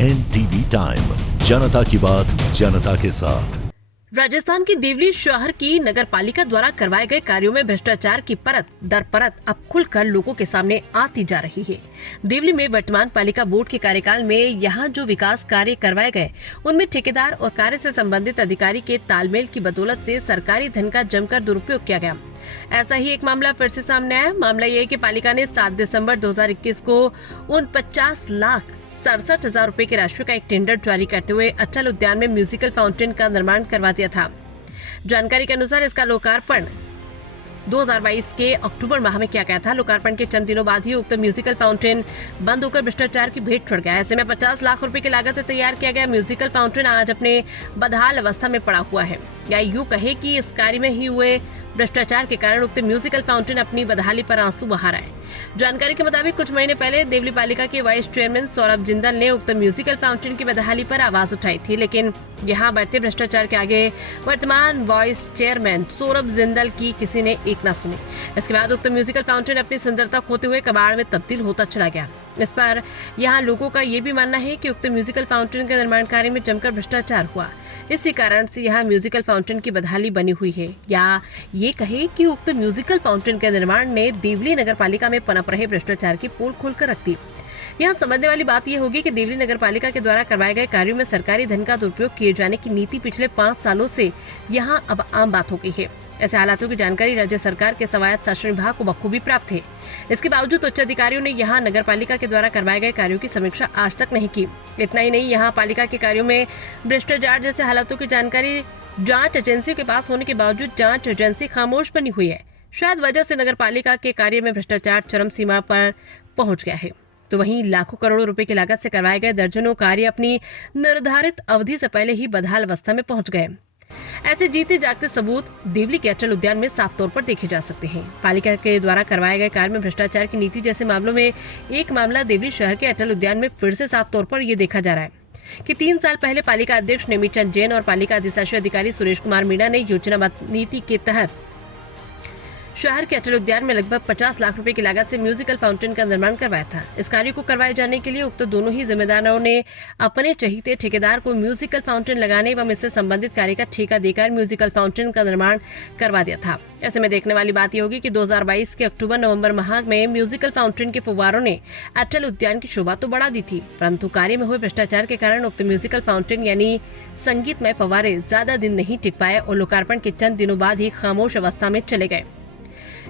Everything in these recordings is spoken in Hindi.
NTV टाइम, जनता की बात जनता के साथ। राजस्थान की देवली शहर की नगर पालिका द्वारा करवाए गए कार्यों में भ्रष्टाचार की परत दर परत अब खुलकर लोगों के सामने आती जा रही है। देवली में वर्तमान पालिका बोर्ड के कार्यकाल में यहाँ जो विकास कार्य करवाए गए, उनमें ठेकेदार और कार्य से संबंधित अधिकारी के तालमेल की बदौलत से सरकारी धन का जमकर दुरुपयोग किया गया। ऐसा ही एक मामला फिर से सामने आया। मामला ये है कि पालिका ने 7 दिसंबर 2021 को 49,67,000 रुपए की राशि का एक टेंडर जारी करते हुए अटल उद्यान में म्यूजिकल फाउंटेन का निर्माण करवा दिया था। जानकारी के अनुसार इसका लोकार्पण 2022 के अक्टूबर माह में किया गया था। लोकार्पण के चंद दिनों बाद ही उक्त म्यूजिकल फाउंटेन बंद होकर भ्रष्टाचार की भेंट चढ़ गया। ऐसे में 50 लाख रुपए की लागत से तैयार किया गया म्यूजिकल फाउंटेन आज अपने बदहाल अवस्था में पड़ा हुआ है। या यूं कहे कि इस कार्य में ही हुए भ्रष्टाचार के कारण उक्त म्यूजिकल फाउंटेन अपनी बदहाली पर आंसू बहा रहा है। जानकारी के मुताबिक कुछ महीने पहले देवली पालिका के वाइस चेयरमैन सौरभ जिंदल ने उक्त म्यूजिकल फाउंटेन की बदहाली पर आवाज उठाई थी, लेकिन यहाँ बढ़ते भ्रष्टाचार के आगे वर्तमान वाइस चेयरमैन सौरभ जिंदल की किसी ने एक न सुनी। इसके बाद उक्त म्यूजिकल फाउंटेन अपनी सुंदरता खोते हुए कबाड़ में तब्दील होता चला गया। इस पर यहाँ लोगों का ये भी मानना है कि उक्त म्यूजिकल फाउंटेन के निर्माण कार्य में जमकर भ्रष्टाचार हुआ। इसी कारण से यहाँ म्यूजिकल फाउंटेन की बदहाली बनी हुई है। या ये कहे कि उक्त म्यूजिकल फाउंटेन के निर्माण ने देवली नगर पालिका में पनप रहे भ्रष्टाचार की पोल खोलकर रख दी। यहाँ समझने वाली बात यह होगी कि देवली नगर पालिका के द्वारा करवाए गए कार्यों में सरकारी धन का दुरुपयोग किए जाने की नीति पिछले 5 सालों से यहाँ अब आम बात हो गई है। ऐसे हालातों की जानकारी राज्य सरकार के स्वायत्त शासन विभाग को बखूबी प्राप्त है। इसके बावजूद उच्च अधिकारियों ने यहाँ नगर पालिका के द्वारा करवाए गए कार्यों की समीक्षा आज तक नहीं की। इतना ही नहीं, यहाँ पालिका के कार्यों में भ्रष्टाचार जैसे हालातों की जानकारी जांच एजेंसियों के पास होने के बावजूद जांच एजेंसी खामोश बनी हुई है। शायद वजह से नगर पालिका के कार्य में भ्रष्टाचार चरम सीमा पर पहुंच गया है। तो वहीं लाखों करोड़ों रुपए की लागत से करवाए गए दर्जनों कार्य अपनी निर्धारित अवधि से पहले ही बदहाल अवस्था में पहुंच गए। ऐसे जीते जागते सबूत देवली के अटल उद्यान में साफ तौर पर देखे जा सकते हैं। पालिका के द्वारा करवाए गए कार्य में भ्रष्टाचार की नीति जैसे मामलों में एक मामला देवली शहर के अटल उद्यान में फिर से साफ तौर पर यह देखा जा रहा है कि 3 साल पहले पालिका अध्यक्ष नेमीचंद जैन और पालिका अधिशासी अधिकारी सुरेश कुमार मीणा ने योजनाबद्ध नीति के तहत शहर के अटल उद्यान में लगभग 50 लाख रुपए की लागत से म्यूजिकल फाउंटेन का निर्माण करवाया था। इस कार्य को करवाए जाने के लिए उक्त दोनों ही जिम्मेदारों ने अपने चहीते ठेकेदार को म्यूजिकल फाउंटेन लगाने एवं इससे संबंधित कार्य का ठेका देकर म्यूजिकल फाउंटेन का निर्माण करवा दिया था। ऐसे में देखने वाली बात यह होगी कि 2022 के अक्टूबर-नवंबर माह में म्यूजिकल फाउंटेन के फुव्वारों ने अटल उद्यान की शोभा तो बढ़ा दी थी, परंतु कार्य में हुए भ्रष्टाचार के कारण उक्त म्यूजिकल फाउंटेन यानी संगीतमय फव्वारे ज्यादा दिन नहीं टिक पाए और लोकार्पण के चंद दिनों बाद ही खामोश अवस्था में चले गए।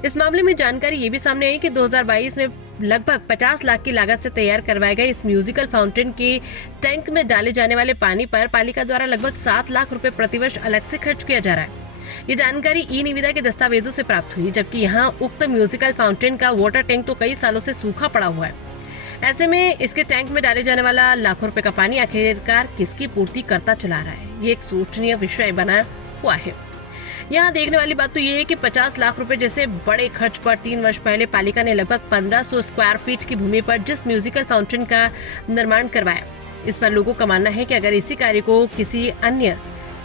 इस मामले में जानकारी ये भी सामने आई कि 2022 में लगभग 50 लाख की लागत से तैयार करवाए गए इस म्यूजिकल फाउंटेन के टैंक में डाले जाने वाले पानी पर पालिका द्वारा लगभग 7 लाख रुपए प्रतिवर्ष अलग से खर्च किया जा रहा है। ये जानकारी ई निविदा के दस्तावेजों से प्राप्त हुई, जबकि यहाँ उक्त म्यूजिकल फाउंटेन का वाटर टैंक तो कई सालों से सूखा पड़ा हुआ है। ऐसे में इसके टैंक में डाले जाने वाला लाखों रुपए का पानी आखिरकार किसकी पूर्ति करता चला रहा है, ये एक सोचनीय विषय बना हुआ है। यहाँ देखने वाली बात तो ये है कि 50 लाख रुपए जैसे बड़े खर्च पर 3 वर्ष पहले पालिका ने लगभग 1500 स्क्वायर फीट की भूमि पर जिस म्यूजिकल फाउंटेन का निर्माण करवाया, इस पर लोगों का मानना है कि अगर इसी कार्य को किसी अन्य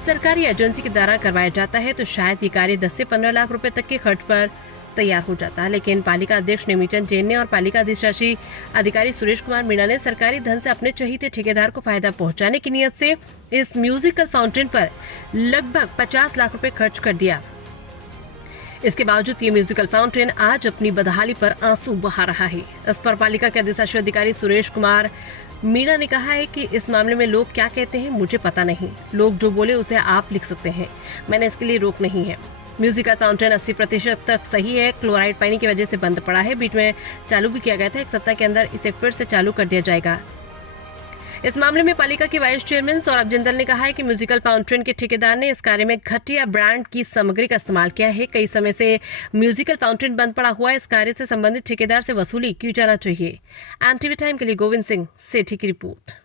सरकारी एजेंसी के द्वारा करवाया जाता है तो शायद ये कार्य 10 से 15 लाख रुपए तक के खर्च पर तैयार हो जाता। लेकिन पालिका अध्यक्ष नेमीचंद जैन ने और पालिका अधिशासी अधिकारी सुरेश कुमार मीणा ने सरकारी धन से अपने चहीते ठेकेदार को फायदा पहुंचाने की नियत से इस म्यूजिकल फाउंटेन पर लगभग 50 लाख रुपए खर्च कर दिया। इसके बावजूद ये म्यूजिकल फाउंटेन आज अपनी बदहाली पर आंसू बहा रहा है। इस पर पालिका के अधिशासी अधिकारी सुरेश कुमार मीणा ने कहा है कि इस मामले में लोग क्या कहते हैं मुझे पता नहीं, लोग जो बोले उसे आप लिख सकते हैं, मैंने इसके लिए रोक नहीं है। म्यूजिकल फाउंटेन 80% तक सही है, क्लोराइड पानी की वजह से बंद पड़ा है, बीच में चालू भी किया गया था, 1 सप्ताह के अंदर इसे फिर से चालू कर दिया जाएगा। इस मामले में पालिका के वाइस चेयरमैन सौरभ जिंदल ने कहा है कि म्यूजिकल फाउंटेन के ठेकेदार ने इस कार्य में घटिया ब्रांड की सामग्री का इस्तेमाल किया है। कई समय से म्यूजिकल फाउंटेन बंद पड़ा हुआ है, इस कार्य से संबंधित ठेकेदार से वसूली की जाना चाहिए। NTV टाइम के लिए गोविंद सिंह सेठी की रिपोर्ट।